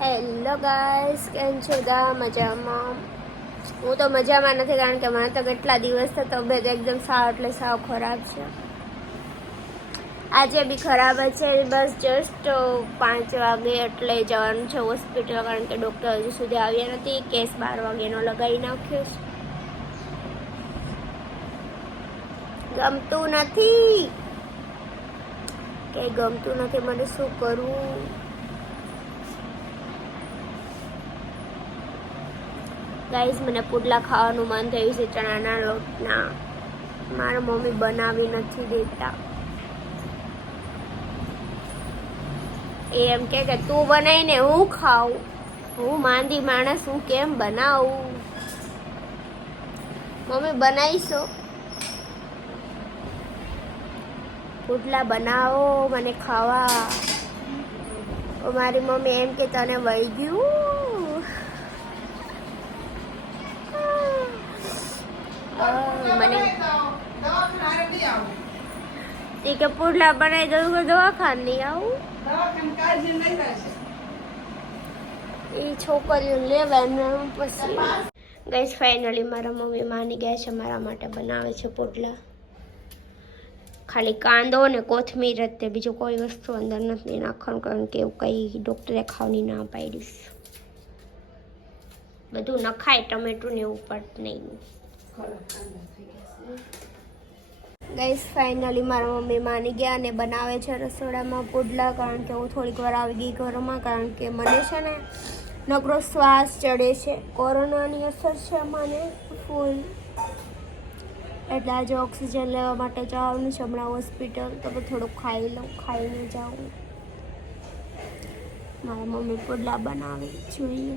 Hello guys કેમ છો? દા, મજામાં. હું તો મજામાં નથી, કારણ કે મને તો કેટલા દિવસ દિવસથી તબિયત એકદમ સાવ એટલે સાવ ખરાબ છે. આજે બી ખરાબ છે, બસ જસ્ટ પાંચ વાગે એટલે જવાનું છે હોસ્પિટલ કારણ કે ડૉક્ટર હજુ સુધી આવ્યા નથી. કેસ બાર વાગ્યાનો લગાવી નાખ્યો છે. ગમતું નથી? કે ગમતું નથી, મને શું કરવું? ગાઈસ, મને પુડલા ખાવાનું મન થયું છે ચણાના લોટના મારા મમ્મી બનાવી નથી દેતા. એ એમ કે તું બનાવીને હું ખાઉં? હું માંદી માણસ, હું કેમ બનાવું? મમ્મી, બનાવીશો. પુડલા બનાવો, મને ખાવા. મારી મમ્મી એમ કે તને વહી ગયું? મને એ કે પુડલા બનાવી દઉં કે દવાખાન નહીં આવું. એ છોકરીઓ લેવાય પછી. ગઈશ ફાઇનલી મારા મમ્મી માની ગયા છે મારા માટે બનાવે છે પુડલા. ખાલી કાંદો ને કોથમીર જ તે બીજું કોઈ વસ્તુ અંદર નથી નાખવાનું કારણ કે એવું કંઈ ડૉક્ટરે ખાવાની ના પાડીશ બધું નખાય ટમેટું ને એવું પણ નહીં. ગઈસ ફાઇનલી મારા મમ્મી માની ગયા અને બનાવે છે રસોડામાં પુડલા, કારણ કે હું થોડીક વાર આવી ગઈ ઘરમાં, કારણ કે મને છે ને નકરો શ્વાસ ચડે છે. કોરોનાની અસર છે મને ફૂલ એટલે આજે ઓક્સિજન લેવા માટે જવાનું છે હમણાં હોસ્પિટલ. તો પછી થોડુંક ખાઈ લઉં, ખાઈને જાઉં. મારા મમ્મી પુડલા બનાવી, જોઈએ.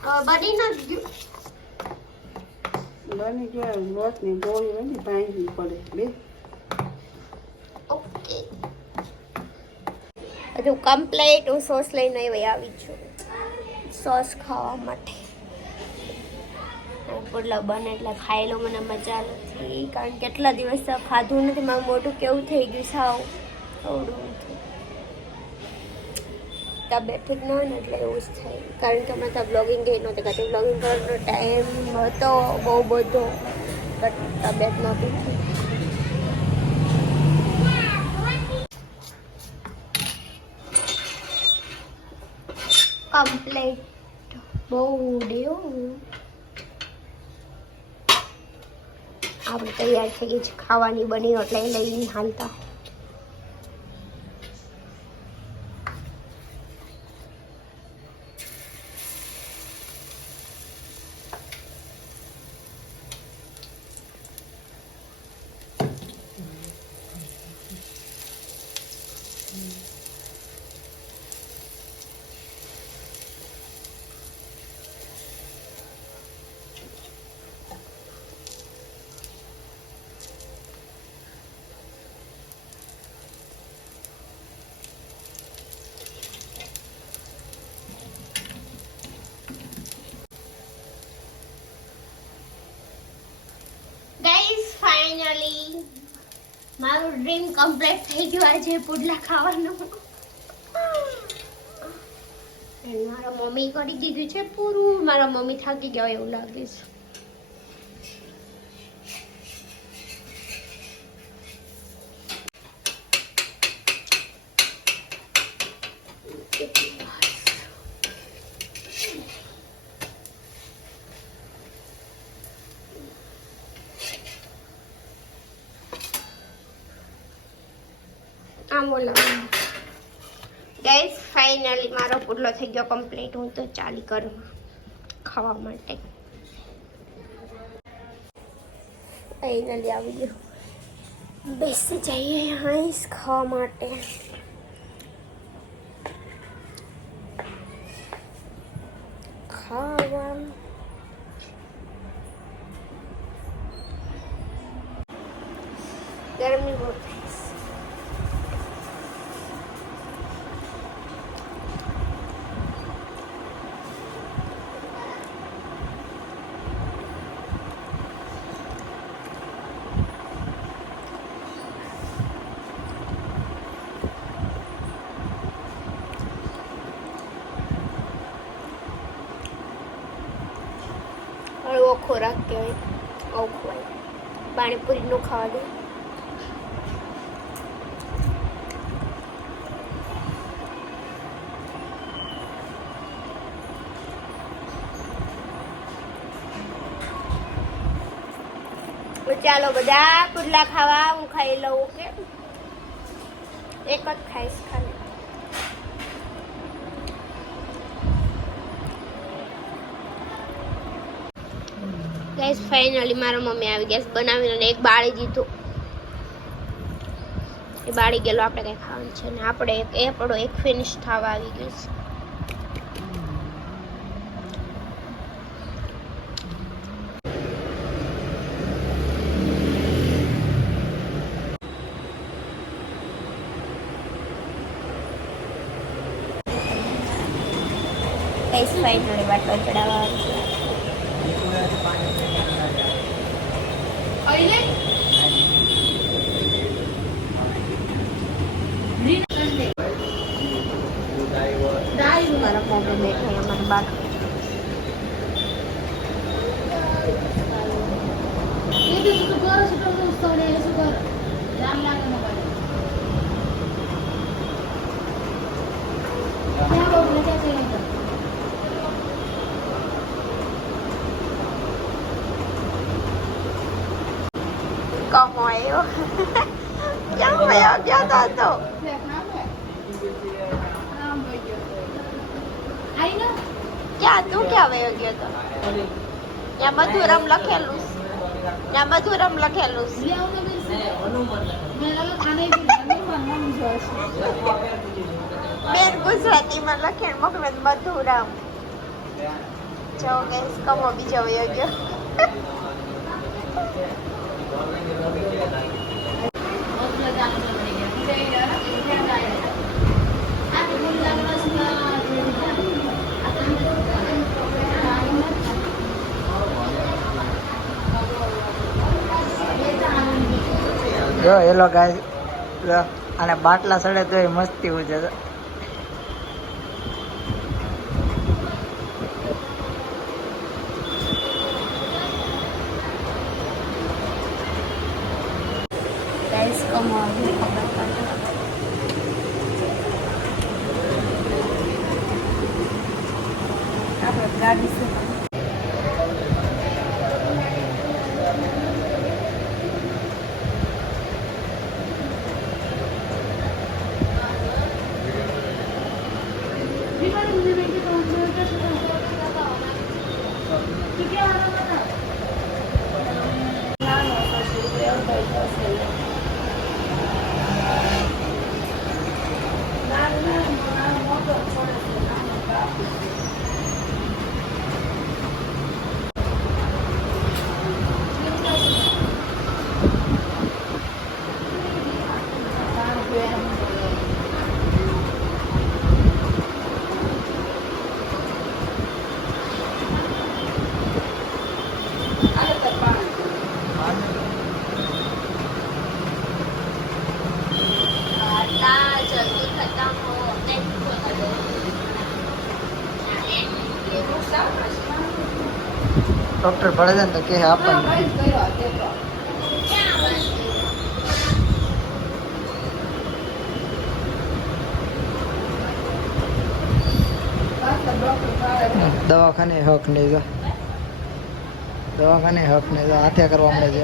બની નથી ગયું બની ગયા લોટની ગોળી હોય ને ભાંગવી પડે બે ઓકે હજુ કમ્પ્લીટ હું સોસ લઈને આવી આવી છું સોસ ખાવા માટે પુડલા બને એટલે ખાઈ લો મને મજા નથી કારણ કે કેટલા દિવસ ખાધું નથી મારું મોટું કેવું થઈ ગયું સાવ થોડું તબિયત ઠીક ન હોય ને એટલે એવું જ થાય. કારણ કે હમણાં તો બ્લોગિંગ ગઈ નહોતી કરતી બ્લોગિંગ કરવાનો ટાઈમ હતો બહુ બધો. બટ તબિયત નહોતી કમ્પ્લેટ બહુ ડેવ આપણે તૈયાર થઈ ગઈ છે ખાવાની બની, એટલે લઈને હાલતા ગાઈઝ ફાઇનલી મારું ડ્રીમ કમ્પ્લીટ થઈ ગયું આજે પુડલા ખાવાનું. મારા મમ્મી કરી દીધું છે પૂરું. મારા મમ્મી થાકી ગયા એવું લાગે છે. આમ ઓલા ફાઇનલી મારો પુડલો થઈ ગયો કમ્પ્લીટ હું તો ચાલી કરું ખાવા માટે. ફાઇનલી આવી ગયું. બેસી જઈએ હાઈસ ખાવા માટે. ખાવા ગરમી બહુ થાય છે. હળવો ખોરાક કહેવાય. આવું ખવાય. પાણીપુરી નું ખાવા ચાલો બધા પુડલા ખાવા, હું ખાઈ લઉં ઓકે એક જ ખાઈશ ખાલી ગેસ ફાઇનલી મારા મમ્મી આવી ગેસ બનાવીને એક બાળી દીધું. એ બાળી ગયેલો, આપણે કંઈ ખાવાનું છે ને આપણે એક એ આપણો એક ફિનિશ થવા આવી ગયું છે. ફાઇનલી બાટલો ચડાવવા આવી ગયા મારા મમ્મી બેઠા અમારી બાર કમો આવ્યો ક્યાં વયો ગયો તો તો ક્યાં તું ક્યાં વયો તો ત્યાં મધુરમ લખેલું. ત્યાં મધુરમ લખેલું. બેન ગુજરાતીમાં લખેલ મોકલે મધુરમ જો ગેસ કમો બીજો વયો ગયો જો એલો ગાય અને બાટલા સડે તો એ મસ્તી ઉજે 就是这样。ભળે છે ને તો કે આપણને દવાખાને હક નહીં જો. દવાખાને હક નહીં જો. હાથે કરવા મળે છે.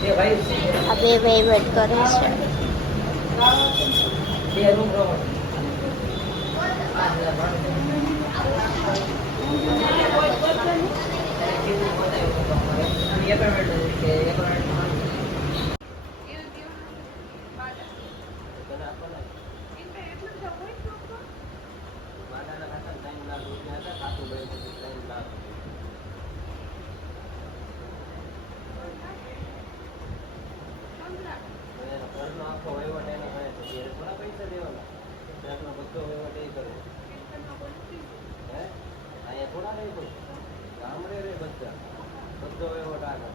બે ભાઈ બે રૂમ પ્રમાણે પાંચ હજાર ભાડું કેટલું બતાવ્યું હતું અમારે અને એપાર્ટમેન્ટ કે એપાર્ટમેન્ટ થોડા નહીં બધા બધો વહીવટ આગળ